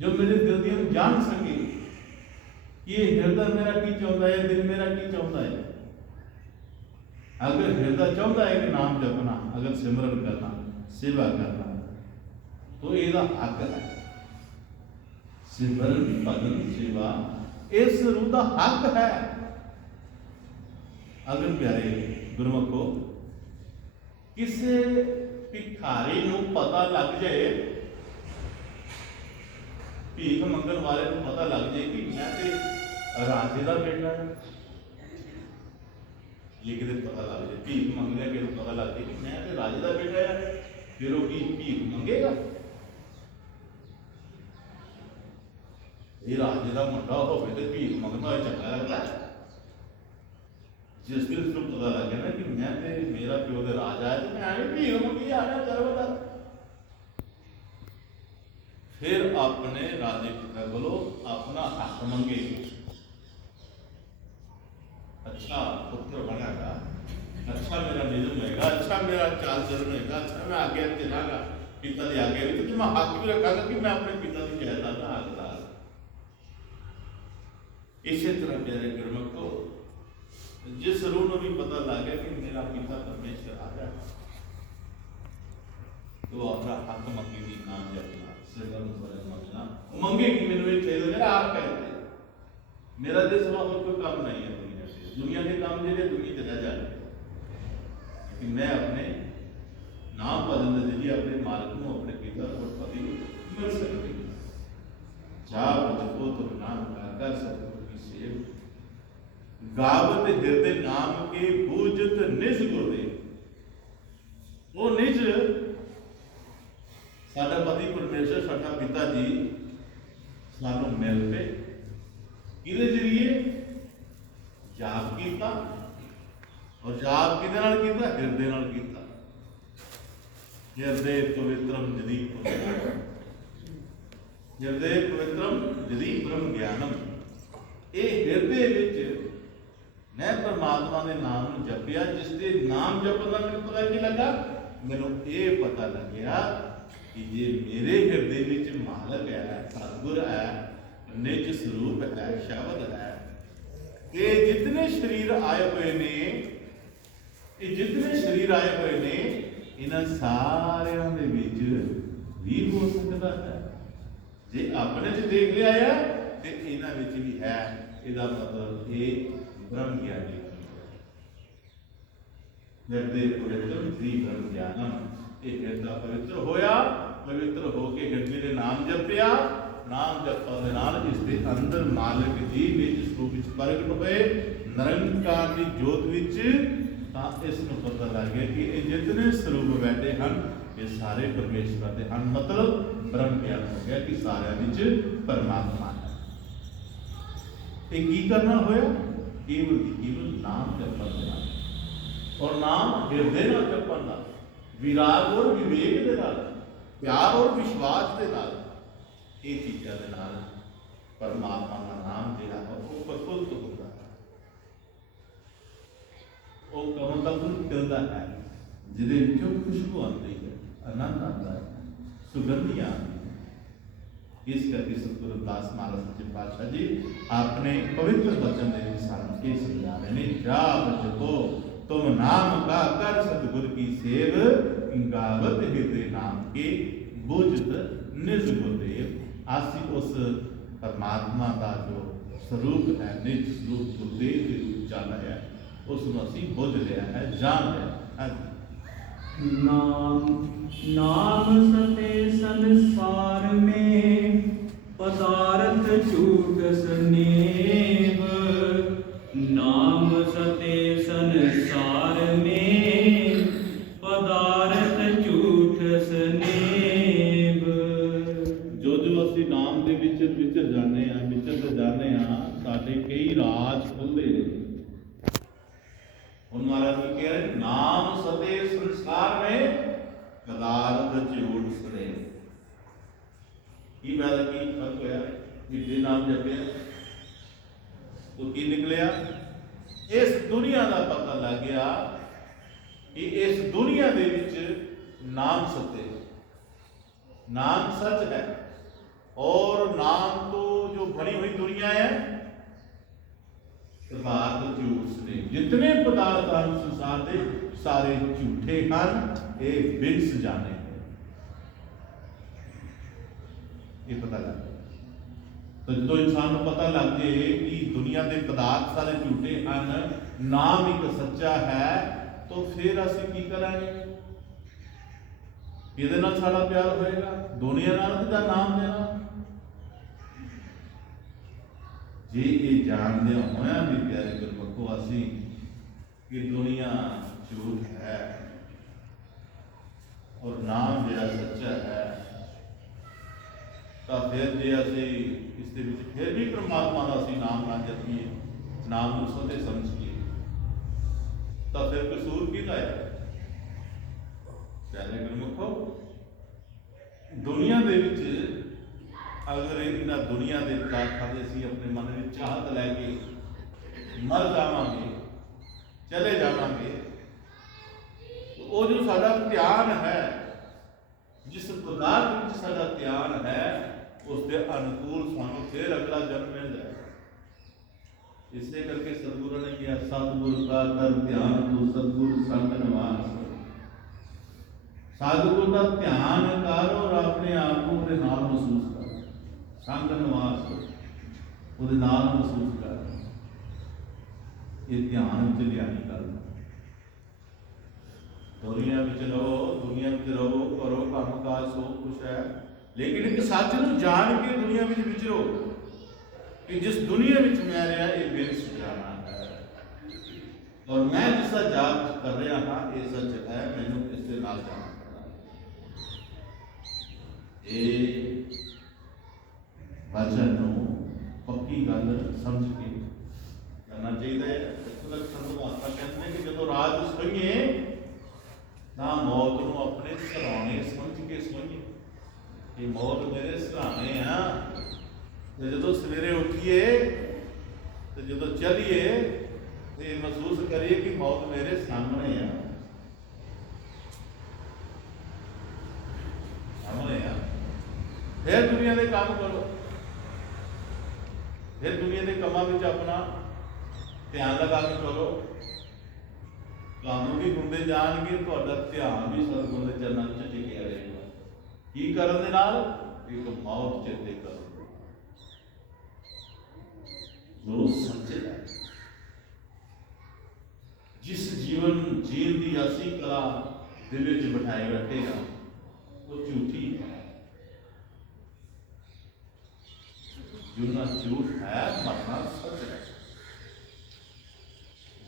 जो मेरे दिल दी जान सके कि ये हृदय मेरा की चाहता है, दिल मेरा की चाहता है। अगर हृदय चाहता है कि नाम जपना, अगर सिमरन करना, सेवा करना, तो यह हक है। सिमरन भजन सेवा इस रूह का हक है। अगर प्यारे गुरमुखो किसी भिखारी नूं पता लग जाए, भीख मंगण वाले को पता लग जाए कि मैं तो राजे का बेटा है, ये कितने पता लग जाए, भीख मंग लिया कि पता लग जाए कि मैं तो राजे का बेटा है, फिर वो की भीख मंगेगा। ये राजे का मुंडा हो भीख मंगना हो चंगा लगता है। जिस दिन उसको पता लग गया ना कि मैं तो मेरा प्यो तो राजा है, तो मैं भी भीख मंगी आना जरूर, फिर अपने राजे पिता को अपना हक मंगे। अच्छा पुत्र बनेगा, अच्छा मेरा नियम होगा, अच्छा मेरा चाल चलन होगा, अच्छा मैं आगे चलागा पिता की आगे भी, तो मैं हक भी रखा कि मैं अपने पिता की जायदाद का हकदार। इसी तरह प्यारे गुरमुख को जिस रूह को भी पता लग गया कि मेरा पिता परमेश्वर आ गया, तो अपना हक मंगेगी, नाम जपना, सिमरन मंगना, मंगेगी मैंने ये चाहिए, मेरा आप कहते मेरा दे सिवा और कोई काम नहीं है दुनिया के काम जो दुनिया चला जाए, कि मैं अपने नाम भजन के जरिए अपने मालिक को, अपने पिता और पति को मिल सकती। जाप जपो तो नाम गाकर सतगुरु की सेव, गावत हृदय नाम के पूजत निज गुरदेव। वो निज साडा पति परमेश्वर, साडा पिता जी सानू मिल पे किहदे जरिए जाप किया, और जाप किहदे नाल कीता, हृदय नाल कीता। हृदय पवित्रम यदि हृदय पवित्रम यदि ब्रह्म ज्ञानम, ये हृदय विच मैं परमात्मा के नाम नूं जपिया, जिसके नाम जपण दा मैनूं पता की लगा, मैनूं ये पता लग्या कि जे मेरे हृदय विच मालक है, सतगुर है, निज स्वरूप है, शब्द है, ये जितने शरीर आए हुए ने, ये जितने शरीर आए हुए ने, इन्हां सारियां दे विच भी हो सकता है। जे अपने च देख लिया है तो इन्हां विच भी है, इसका मतलब ये ब्रह्म ज्ञानी हृदय पवित्र श्री ब्रह्म ज्ञानम। ये हृदय पवित्र होया, पवित्र होके हृदय दे नाम जपिया, नाम जपण दे नाल इसके अंदर मालिक जी निज स्वरूप विच प्रगट होए, निरंकार की जोत विच। तां इस नूं पता लग गया कि ये जितने स्वरूप बैठे हैं ये सारे परमेश्वर दे हैं, मतलब ब्रह्म ज्ञान हो गया कि सारे विच परमात्मा है। ये की करना होया, केवल नाम जपण दे नाल। ਔਰ ਨਾਮ ਹਿਰਦੇ ਨਾਲ ਜਪਣ ਨਾਲ, ਵਿਰਾਗ ਔਰ ਵਿਵੇਕ ਦੇ ਨਾਲ, ਪਿਆਰ ਔਰ ਵਿਸ਼ਵਾਸ ਦੇ ਨਾਲ, ਇਹ ਚੀਜ਼ਾਂ ਦੇ ਨਾਲ ਪਰਮਾਤਮਾ ਦਾ ਨਾਮ ਜਿਹੜਾ ਹੈ ਉਹ ਪ੍ਰਫੁੱਲਤ ਹੁੰਦਾ ਹੈ। ਉਹ ਕਮਲ ਦਾ ਫੁੱਲ ਖਿਲਦਾ ਹੈ ਜਿਹਦੇ ਵਿੱਚੋਂ ਖੁਸ਼ਬੂ ਆਉਂਦੀ ਹੈ, ਆਨੰਦ ਆਉਂਦਾ ਹੈ, ਸੁਗੰਧੀਆਂ ਆਉਂਦੀਆਂ। ਇਸ ਕਰਕੇ ਸਤਿਗੁਰੂ ਰਵਿਦਾਸ ਮਹਾਰਾਜ ਸੱਚੇ ਪਾਤਸ਼ਾਹ ਜੀ ਆਪਣੇ ਪਵਿੱਤਰ ਬਚਨ ਦੇ ਵਿੱਚ ਸਾਨੂੰ ਇਹ ਸਮਝਾ ਰਹੇ ਨੇ, ਜਾਪ ਜਪੋ ਤੁਮ ਨਾਮ ਕਾ ਕਰ ਸਤਿਗੁਰ ਕੀ ਸੇਵ, ਗਾਵਤ ਹਿਰਦੇ ਨਾਮ ਕੇ ਬੁਝਤ ਨਿਜ ਗੁਰਦੇਵ। ਅਸੀਂ ਉਸ ਪਰਮਾਤਮਾ ਦਾ ਜੋ ਸਰੂਪ ਹੈ, ਨਿਜ ਸਰੂਪ ਗੁਰਦੇਵ ਦੇ ਰੂਪ ਜਾਣ ਹੈ, ਉਸ ਨੂੰ ਅਸੀਂ ਬੁੱਝ ਲਿਆ ਹੈ, ਜਾਣ ਲਿਆ ਹੈ। नाम सते संसार में पदार्थ झूठ सनेव, नाम सते संसार में पदार्थ झूठ सनेव। जो ਅਸੀਂ ਨਾਮ ਦੇ ਵਿੱਚ ਵਿਚਰ ਜਾਂਦੇ ਹਾਂ, ਵਿਚਰਦੇ ਜਾਂਦੇ ਹਾਂ, ਸਾਡੇ ਕਈ ਰਾਜ ਖੁੱਲ੍ਹਦੇ ਨੇ। ਹੁਣ ਮਹਾਰਾਜ ਜੀ ਕਹਿ ਰਹੇ ਨਾਮ ਸਤੇ ਸੰਸਾਰ में पदार्थ झूठ सने। की बात की फर्क होया, जिसे नाम जपया तो की निकलिया, इस दुनिया का पता लग गया कि इस दुनिया दे विच नाम सत्य, नाम सच है। और नाम तो जो बनी हुई दुनिया है पदार्थ झूठ सने। जितने पदार्थ हैं संसार के सारे झूठे हैं, ये बिन्स जाने ये पता लग गया। तो जो इंसान को पता लग जाए कि दुनिया के पदार्थ सारे झूठे हैं, नाम एक सच्चा है, तो फिर असं की करांगे? ये साड़ा प्यार होएगा दुनिया नाल दा नाम देना। जे ये जानदे होया भी प्यारे गुरमुखो असी कि दुनिया झूठ है और नाम जो सच्चा है, तो फिर जे असी इस दे विच फिर भी परमात्मा का असी नाम ना जपीए, नाम नूं सत्य समझिए, तो फिर कसूर किहदा है? प्यारे गुरमुखो दुनिया दे विच अगर इन्हां दुनिया के पदार्थों की असीं अपने मन में चाहत लैके मर जावांगे, चले जावांगे, तो वो जो साडा ध्यान है, जिस पदार्थ में साडा ध्यान है, उसके अनुकूल सानूं फिर अगला जन्म मिल जाए। इसे करके सतगुरु ने कहा सतगुरु का कर ध्यान तू सतगुरु संग निवास। सतगुरु का ध्यान कर और अपने आप को उसके नाल महसूस कर, संग निवास उसके नाल महसूस कर। ये ध्यान में लियानी गल। दुनिया में रहो, दुनिया में रहो, करो काम काज सो कुछ है, लेकिन एक सच नूं जान के दुनिया में विचरो कि जिस दुनिया में मैं रहा ये बिन्स जाना है, और मैं जिसका जाप कर रहा हाँ ये सच है, मैनू इसके नाल जाना ये वचन पक्की गल समझ के करना चाहिए। संत महात्मा कहते हैं कि जो राज सोईए ना मौत को अपने सराहने समझ के सोईए कि मौत मेरे सराहने हैं। तो जो सवेरे उठिए तो जो चलिए तो महसूस करिए कि मौत मेरे सामने है, सामने है। फिर दुनिया के काम करो, फिर दुनिया के कामों में अपना ध्यान लगा के करो, काम भी होंदे जाणगे, तुहाडा ध्यान भी सतगुर के चरणों में टिकिया रहेगा। की करन दे नाल? एक मौत चेते करो जो सच्चे है। जिस जीवन जीवन की असली कला दिल में बिठाए बैठेगा वो झूठी है। जुना झूठ है, मरना सच है।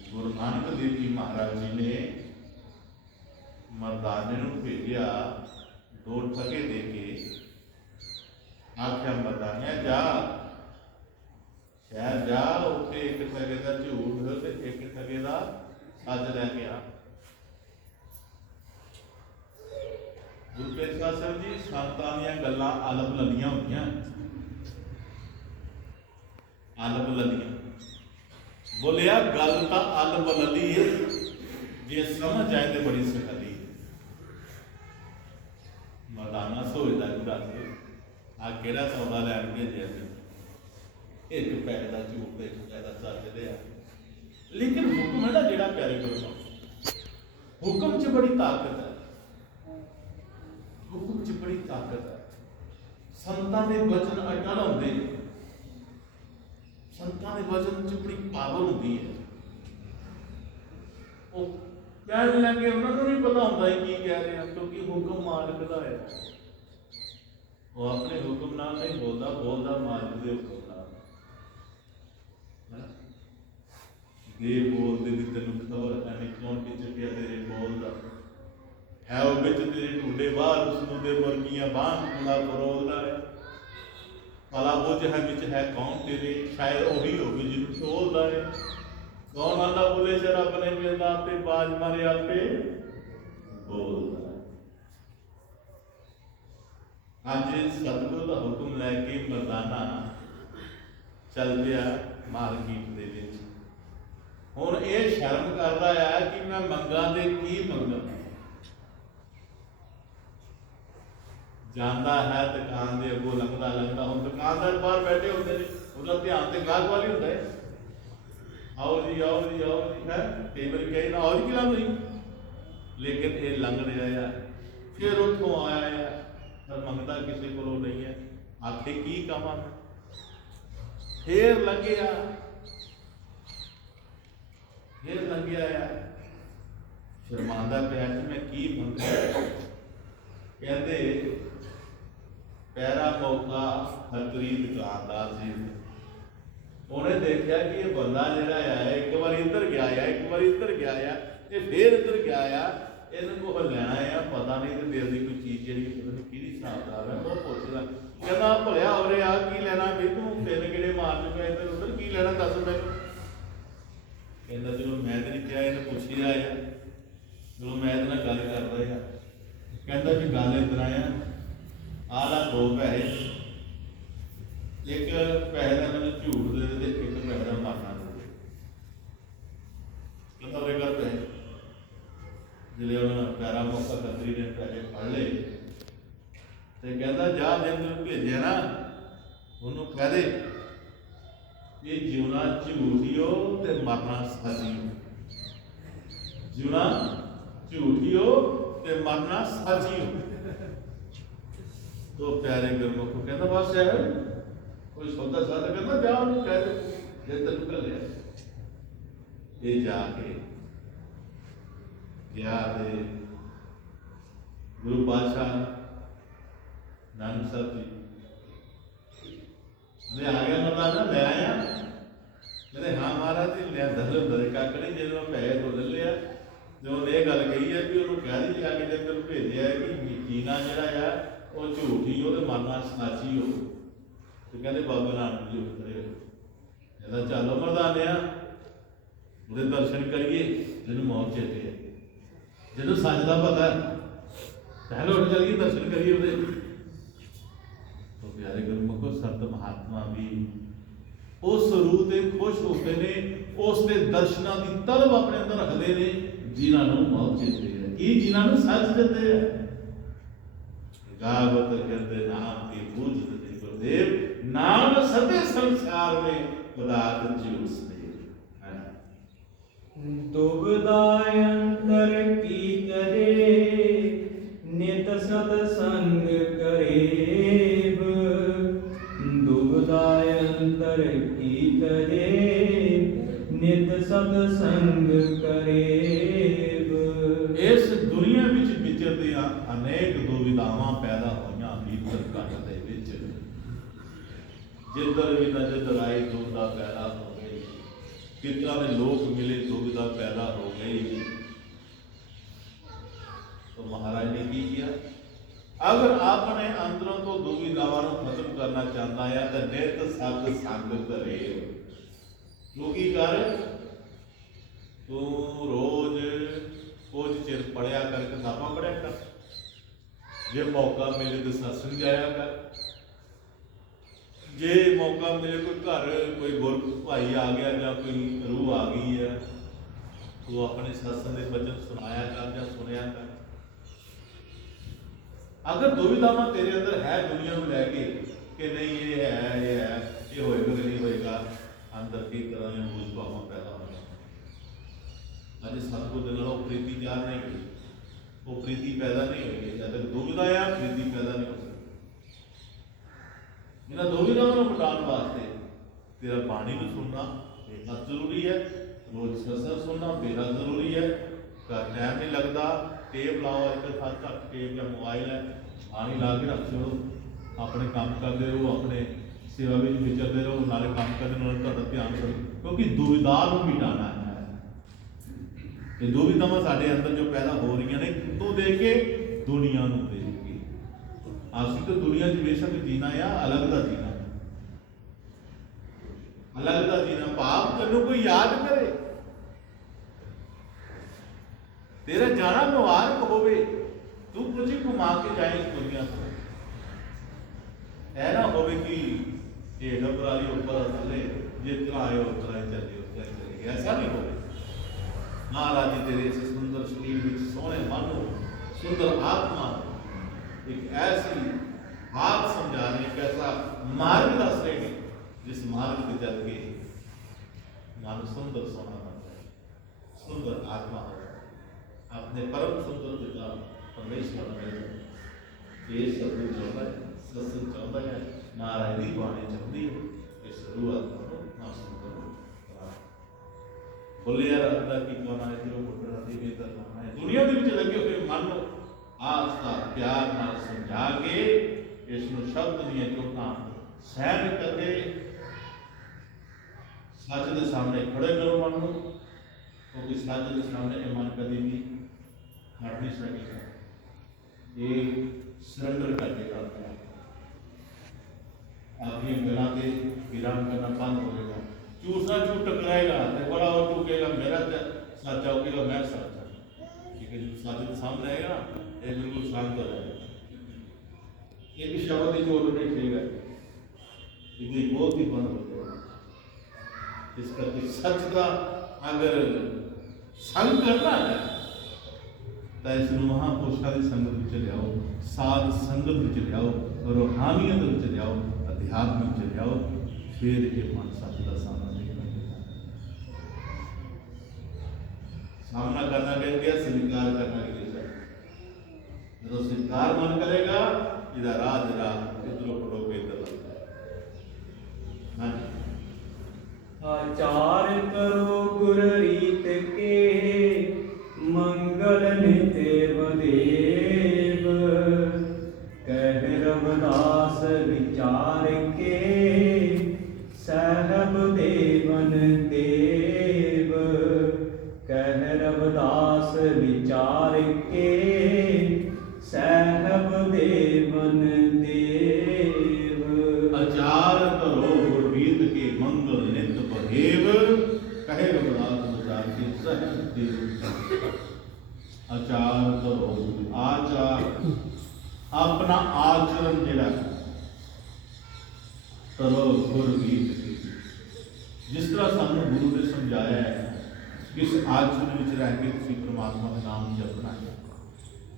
गुरु नानक देव जी महाराज जी ने मरदाने को भेजा, दो ठगे दे के आख्या मरदानिया जा शहर जा, उत्थे एक ठगे का झूठ ते एक ठगे का सच लैके आ। ਗੁਰਪ੍ਰੀਤ ਸਾਹਿਬ ਜੀ ਸੰਤਾਂ ਦੀਆਂ ਗੱਲਾਂ ਅਲਬ ਲੱਲੀਆਂ ਹੁੰਦੀਆਂ, ਅਲਬ ਲੱਲੀਆਂ। ਬੋਲਿਆ ਗੱਲ ਤਾਂ ਅਲਬ ਲੱਲੀ ਹੈ, ਜੇ ਸਮਝ ਆਏ ਤੇ ਬੜੀ ਸਖਾਲੀ। ਮਰਦਾਨਾ ਸੋਚਦਾ ਗੁਰਾਂ ਤੇ ਆ ਕਿਹੜਾ ਸੌਦਾ ਲੈਣ ਭੇਜਿਆ ਸੀ, ਇੱਕ ਪੈਸੇ ਦਾ ਝੂਠ, ਇੱਕ ਪੈਸੇ ਦਾ ਸੱਚ ਲਿਆ। ਲੇਕਿਨ ਹੁਕਮ ਹੈ ਨਾ ਜਿਹੜਾ ਪਿਆਰੇ ਗੁਰੂ, ਹੁਕਮ 'ਚ ਬੜੀ ਤਾਕਤ ਹੈ, ਹੁਕਮ 'ਚ ਬੜੀ ਤਾਕਤ ਹੈ। ਸੰਤਾਂ ਦੇ ਵਚਨ ਅਟਲ ਹੁੰਦੇ, ਸੰਤਾਂ ਦੇ ਵਚਨ 'ਚ ਬੜੀ ਪਾਵਰ ਹੁੰਦੀ ਹੈ। ਉਹ ਕਹਿਣ ਲੱਗੇ ਉਹਨਾਂ ਨੂੰ ਨਹੀਂ ਪਤਾ ਹੁੰਦਾ ਕੀ ਕਹਿ ਰਹੇ ਆ, ਕਿਉਂਕਿ ਹੁਕਮ ਮਾਲਕ ਦਾ ਹੈ। ਉਹ ਆਪਣੇ ਹੁਕਮ ਨਾਲ ਨਹੀਂ ਬੋਲਦਾ, ਬੋਲਦਾ ਮਾਲਕ ਦੇ ਹੁਕਮ ਨਾਲ। ਦੇ ਬੋਲਦੇ ਦੀ ਤੈਨੂੰ ਖਬਰ ਹੈ ਨਹੀਂ, ਕੌਣ ਕਿ ਚੱਕਿਆ ਤੇਰੇ ਬੋਲਦਾ ਹੈ। ਉਹ ਵਿੱਚ ਤੇਰੇ ਢੂਡੇ ਬਾਹਰ ਉਸਨੂੰ ਦੇ ਮੁਰਗੀਆਂ ਬਾਂਹ ਪੂਰਾ ਫਰੋਲਦਾ ਹੈ। ਭਲਾ ਬੁੱਝ ਹੈ ਵਿੱਚ ਹੈ ਕੌਣ ਤੇਰੇ, ਸ਼ਾਇਦ ਉਹੀ ਹੋਵੇ ਜਿਹਨੂੰ ਟੋਲਦਾ ਹੈ। ਕੌਣ ਆਂਦਾ ਬੋਲੇ ਸੇ ਰੱਬ ਨੇ ਮਿਲਦਾ, ਆਪੇ ਬਾਜ ਮਾਰੇ ਆਪੇ ਬੋਲਦਾ। ਅੱਜ ਸਤਿਗੁਰੂ ਦਾ ਹੁਕਮ ਲੈ ਕੇ ਮਰਦਾਨਾ ਚੱਲ ਪਿਆ ਮਾਰਕੀਟ ਦੇ ਵਿੱਚ। ਹੁਣ ਇਹ ਸ਼ਰਮ ਕਰਦਾ ਆ ਕਿ ਮੈਂ ਮੰਗਾਂ ਤੇ ਕੀ ਮੰਗਾਂ। ਜਾਂਦਾ ਹੈ ਦੁਕਾਨ ਦੇ ਅੱਗੋਂ ਲੰਘਦਾ ਲੰਘਦਾ, ਹੁਣ ਦੁਕਾਨਦਾਰ ਬਾਹਰ ਬੈਠੇ ਹੁੰਦੇ ਨੇ, ਉਹਦਾ ਧਿਆਨ ਤੇ ਗਾਹਕ ਵਾਲੀ ਹੁੰਦਾ ਹੈ। ਆਓ ਜੀ ਆਓ ਜੀ ਆਓ ਜੀ, ਹੈ ਕਈ ਵਾਰੀ ਕਹੇ ਨਾ ਆਓ ਜੀ ਕਿਲਾ ਨਹੀਂ, ਲੇਕਿਨ ਇਹ ਲੰਘ ਰਿਹਾ ਆ। ਫਿਰ ਉੱਥੋਂ ਆਇਆ ਆ, ਪਰ ਮੰਗਦਾ ਕਿਸੇ ਕੋਲੋਂ ਨਹੀਂ ਹੈ, ਆਖੇ ਕੀ ਕਵਾਂ। ਫੇਰ ਲੰਘਿਆ, ਫੇਰ ਲੰਘਿਆ ਆ, ਸ਼ਰਮਾਂਦਾ ਪਿਆ ਕਿ ਮੈਂ ਕੀ ਮੰਗਿਆ। ਕਹਿੰਦੇ ਪਹਿਰਾ ਮੌਕਾ ਹਕਰੀ ਦੁਕਾਨਦਾਰ ਸੀ। ਉਹਨੇ ਦੇਖਿਆ ਕਿ ਇਹ ਬੰਦਾ ਜਿਹੜਾ ਆ ਇੱਕ ਵਾਰੀ ਇੱਧਰ ਗਿਆ ਆ, ਇੱਕ ਵਾਰੀ ਇੱਧਰ ਗਿਆ ਆ, ਇਹ ਫੇਰ ਇੱਧਰ ਗਿਆ ਆ, ਇਹਨੂੰ ਕੁਛ ਲੈਣਾ ਆ, ਪਤਾ ਨਹੀਂ ਤੇ ਦਿਲ ਦੀ ਕੋਈ ਚੀਜ਼ ਜਿਹੜੀ ਪਤਾ ਨਹੀਂ ਕਿਹਦੀ ਹਿਸਾਬਦਾਰ ਹੈ। ਉਹ ਪੁੱਛਦਾ, ਕਹਿੰਦਾ ਭਲਿਆ ਹੋ ਰਿਹਾ ਕੀ ਲੈਣਾ ਵੀ ਤੂੰ ਤਿੰਨ ਕਿਹੜੇ ਮਾਰ ਚੁੱਕਿਆ ਇੱਧਰ ਉੱਧਰ, ਕੀ ਲੈਣਾ ਦੱਸ ਮੈਨੂੰ। ਕਹਿੰਦਾ ਜਦੋਂ ਮੈਂ ਤੇ ਨਹੀਂ ਕਿਹਾ, ਇਹਨੇ ਪੁੱਛ ਰਿਹਾ ਆ, ਜਦੋਂ ਮੈਂ ਇਹਦੇ ਨਾਲ ਗੱਲ ਕਰਦਾ ਆ। ਕਹਿੰਦਾ ਵੀ ਗੱਲ ਇਸ ਤਰ੍ਹਾਂ ਆ, ਆਹ ਲਾ ਦੋ ਪੈਸੇ, ਇੱਕ ਪੈਸੇ ਦਾ ਮੈਨੂੰ ਝੂਠ ਦੇ ਦੇ, ਇੱਕ ਪੈਸੇ ਦਾ ਮਾਰਨਾ ਦੇ ਦੇ। ਕਹਿੰਦਾ ਉਹਦੇ ਘਰ ਪੈਸੇ ਜਿਹੜੇ ਉਹਨਾਂ ਪੈਰਾ ਮੌਕਾ ਖੱਤਰੀ ਨੇ ਪੈਸੇ ਫੜ ਲਏ ਤੇ ਕਹਿੰਦਾ ਜਾ ਜਿਹਨੂੰ ਭੇਜਿਆ ਨਾ ਉਹਨੂੰ ਕਹਿ ਦੇ ਇਹ ਜਿਉਣਾ ਝੂਠਿਓ ਤੇ ਮਰਨਾ ਸੱਚਿਓ। ਜਿਉਣਾ ਝੂਠਿਓ ਤੇ ਮਰਨਾ ਸੱਚਿਓ। ਤੋ ਪਿਆਰੇ ਗੁਰਮੁਖ ਕਹਿੰਦਾ ਬਸ ਹੈ ਕੋਈ ਸੌਦਾ ਸਾਦਾ, ਕਹਿੰਦਾ ਜਾ ਉਹਨੂੰ ਕਹਿ ਦੇ ਜੇ ਤੈਨੂੰ ਘੱਲਿਆ। ਇਹ ਜਾ ਕੇ ਗਿਆ ਤੇ ਗੁਰੂ ਪਾਤਸ਼ਾਹ ਨਾਨਕ ਸਾਹਿਬ ਜੀ ਨੇ ਆ ਗਿਆ, ਮਤਲਬ ਲੈ ਆਇਆ। ਕਹਿੰਦੇ ਹਾਂ ਮਹਾਰਾਜ ਜੀ ਲਿਆ ਦਲ ਕਾਕੜੇ ਜਦੋਂ ਪੈਸੇ ਤੋਂ ਲੈ ਲਿਆ। ਜਦੋਂ ਇਹ ਗੱਲ ਕਹੀ ਹੈ ਵੀ ਉਹਨੂੰ ਕਹਿ ਦਿੱਤੀ ਆ ਕੇ ਜੇ ਤੈਨੂੰ ਭੇਜਿਆ ਕਿ ਜੀਣਾ ਜਿਹੜਾ ਆ ਉਹ ਝੂਠੀ ਉਹਦੇ ਮਰਨਾ ਸੱਚੀ ਹੋ। ਤੇ ਕਹਿੰਦੇ ਬਾਬਾ ਨਾਨਕ ਜੀ ਉਤਰੇ, ਕਹਿੰਦਾ ਚੱਲੋ ਮਰਦਾਨਿਆ ਉਹਦੇ ਦਰਸ਼ਨ ਕਰੀਏ ਜਿਹਨੂੰ ਮੌਤ ਚੇਤੇ ਹੈ, ਜਿਹਨੂੰ ਸੱਚ ਦਾ ਪਤਾ ਪਹਿਲਾਂ ਉੱਠ ਚੱਲੀਏ ਦਰਸ਼ਨ ਕਰੀਏ ਉਹਦੇ। ਤੋ ਪਿਆਰੇ ਗੁਰਮੁਖੋ ਸੰਤ ਮਹਾਤਮਾ ਵੀ ਉਸ ਰੂਹ ਤੇ ਖੁਸ਼ ਹੁੰਦੇ ਨੇ, ਉਸ ਦੇ ਦਰਸ਼ਨਾਂ ਦੀ ਤਲਬ ਆਪਣੇ ਅੰਦਰ ਰੱਖਦੇ ਨੇ ਜਿਨ੍ਹਾਂ ਨੂੰ ਮੌਤ ਚੇਤੇ ਹੈ, ਕੀ ਜਿਨ੍ਹਾਂ ਨੂੰ ਸੱਚ ਦਿੰਦੇ ਹੈ। ਗਾਵਤ ਹਿਰਦੇ ਨਾਮ ਦੀ ਬੂਝ ਦੇ ਗੁਰਦੇਵ ਨਾਮ ਸਦੇ ਸੰਸਾਰ में पदार्थ जूस दे। दुबदा अंतर की करे नित सत्संग करेब। दुबदा अंतर की करे नित सत्संग करेब। इस दुनिया विच विचरदियां अनेक दुविधावां पैदा होईयां भीतर घट दे विच। जिधर भी नजर आई दुविधा पैदा हो गई, कितना ने लोग मिले दुविधा पैदा हो गई। तो महाराज ने की किया, अगर आपने अंदरों तो दुविधावां को खत्म करना चाहता है तो नित सत संग करे। तू की कर, तू रोज कुछ चिर पढ़िया कर, किताबां पढ़िया कर, जे मौका मिले तो सत्संग जाया कर, जे मौका मिले कोई घर कोई गुर भाई आ गया या कोई रूह आ गई है तो अपने सत्संग के वचन सुनाया कर या सुनिया कर। अगर दुविधावां तेरे अंदर है दुनिया में लैके कि नहीं ये है ये होएगा कि नहीं होएगा, अंदर की तरह ਦੀਆਂ ਬੂਝਵਾਵਾਂ पैदा हो जाए। अज सतगुर दे नाल प्रीति तैयार नहीं हुई, वो प्रीति पैदा नहीं होगी जब तक दुविधा आ प्रीति पैदा नहीं हो सकती। इन्होंने दुविधाओं को मिटाने वास्ते तेरा बाणी भी सुनना बेहद जरूरी है, रोज सत्संग सुनना बेहद जरूरी है। घर टाइम नहीं लगता, टेप लाओ, एक साथ घट टेप या मोबाइल है पानी ला के रख छोड़ो, अपने काम करते रहो, अपने सेवा में विचरते रहो, नाले काम करते नाले ध्यान करो, क्योंकि दुविधा को मिटाना है। ये दुविधावां साडे अंदर जो पैदा हो रही ने कितों देख के दुनिया नूं देख के। असीं तो दुनिया च बेशक जीना या अलग दा जीना, अलग दा जीना भाव तैनूं कोई याद करे, तेरा जाना मुबारक होवे, तू कुछ घुमा के जाए इस दुनिया से। ऐ ना होवे कि ये घबराली ऊपर थले जितना आए उतना ही चले गए, ऐसा नहीं होवे। महाराज जी तेरे इस सुंदर शरीर में सोहने मन सुंदर आत्मा एक ऐसी बात समझा रहे, एक ऐसा मार्ग दस रहे हैं जिस मार्ग पे चल के मन सुंदर सोना बन जाए, सुंदर आत्मा हो अपने परम सुंदर पिता परमेश्वर में। ये सतगुर चाहता है, सत्संग चाहता है, महाराज की बाणी चाहती है कि सरू आत्मा को ना सुंदर बोले यार अदा की कहना है जो पुटना दी बेहतर करना है। दुनिया के विच लगे हुए मन लो आस्था प्यार नाल समझा के इसनु शब्द दी चोटां सहन करके सच के सामने खड़े करो मन को, क्योंकि सच के सामने ये मन कभी भी हट नहीं सकेगा। ये सरेंडर करके करता है, आपकी गला के विराम करना बंद हो जाएगा। चूसना चूट टकराएगा तो बड़ा और टूकेगा, मेरा सच होगा मैं सच है, ठीक है। जो सच के सामने रहेगा ना ये बिल्कुल शांत हो जाएगा, एक शब्द ही चोट नहीं खेगा, इसलिए बहुत ही बंद हो जाएगा। इस करके सच का अगर संग करना है तो इस महापुरुषों की संगत में लियाओ, साध संगत में लियाओ, रूहानियत में लियाओ, अध्यात्म में लियाओ, फिर ये मन सच का सामना सामना करना कह गया, स्वीकार करना के लिए जो स्वीकार मन करेगा इधर राज राज इधरों पड़ो के इधर लगता है। आचार करो गुर रीत के मंगल निदेव देव, कह रविदास विचार के सहब देवन देव, कह रविदास विचार के सहब देवन देव। आचार करो गुरमीत के मंगल नित बहेव, कहे रघुनाथ विचार के सहब देव। आचार करो, आचार अपना आचरण जिहड़ा करो गुरमीत के, जिस तरह सानू गुरु ने समझाया है किस आचरण में रह के तुसीं परमात्मा का नाम जपना है,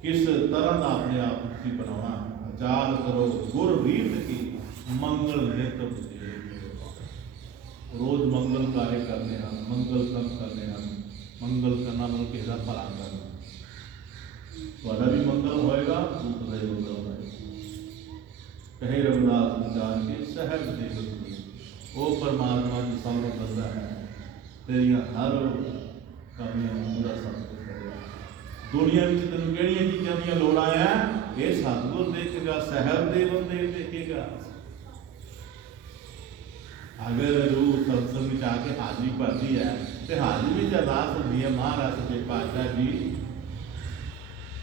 किस तरह का अपने आप तुसीं बनाना। आचार करो गुर रीत की मंगल नित बहेव, रोज मंगल कार्य करने हैं, मंगल कर्म करने हैं। मंगल करना मतलब किसी का भला करना, थोड़ा भी मंगल होएगा दूसरा ही मंगल होएगा। कहे रघुनाथ विचार के सहब देव, वो परमात्मा जो सामने बंदा है तेरिया हर कमियां पूरा सब कुछ करेगा। दुनिया में तेन किहड़ियां चीज़ों दी लोड़ां है ये सतगुर देखेगा, सहब देवन देव देखेगा। अगर रूह सत्संग में आके हाजरी भरती है तो हाजरी में अरदास होती है, महाराज सच्चे पातशाह जी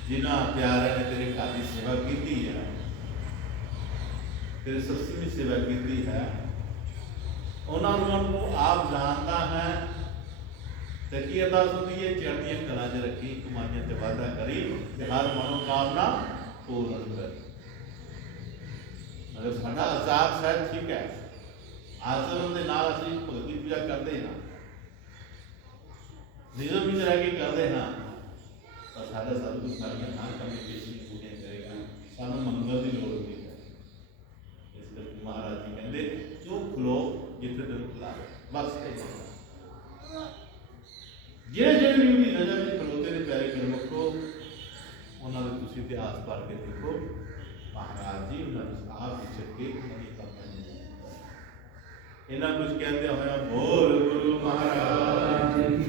जिन्होंने प्यारे ने तेरे घर की सेवा की है, तेरे सत्संग की सेवा की है, उन्होंने आप जानता है तो की अरदास होती है, चढ़दियां कलां च रखी, कमाइयां ते वाधा करी, हर मनोकामना ਪੂਰਨ ਕਰੇ। ਅਗਰ ਸਾਡਾ ਆਜ਼ਾਦ ਸਾਹਿਬ ਠੀਕ ਹੈ, ਆਚਰਣ ਦੇ ਨਾਲ ਅਸੀਂ ਭਗਤੀ ਪੂਜਾ ਕਰਦੇ ਹਾਂ, ਨਿਯਮ ਵਿੱਚ ਰਹਿ ਕੇ ਕਰਦੇ ਹਾਂ, ਤਾਂ ਸਾਡਾ ਸਤਿਗੁਰੂ ਸਾਡੀਆਂ ਹਰ ਕਮੀ ਪੂਰੀਆਂ ਕਰੇਗਾ। ਸਾਨੂੰ ਮੰਗਲ ਦੀ ਲੋੜ ਨਹੀਂ ਹੈ। ਇਸ ਕਰਕੇ ਮਹਾਰਾਜ ਜੀ ਕਹਿੰਦੇ ਕਿਉਂ ਖਲੋ ਜਿੱਥੇ ਦਿਲ ਖੁੱਲਾ ਬਸ ਇਹ ਜਿਹੜੇ ਵੀ ਉਹਦੀ ਨਜ਼ਰ ਵਿੱਚ ਖਲੋਤੇ ਨੇ ਪਿਆਰੇ ਗੁਰਮੁਖੋ, ਉਹਨਾਂ ਦੇ ਤੁਸੀਂ ਇਤਿਹਾਸ ਪੜ੍ਹ ਕੇ ਦੇਖੋ। ਮਹਾਰਾਜ ਜੀ ਉਹਨਾਂ ਨੂੰ ਆਪ ਵਿਚਰ ਕੇ ਉਹਨਾਂ ਦੀ ਕਮਾਈ ਇਹਨਾਂ ਕੁਝ ਕਹਿੰਦੇ ਹੋਇਆ ਬੋਲ ਗੁਰੂ ਮਹਾਰਾਜ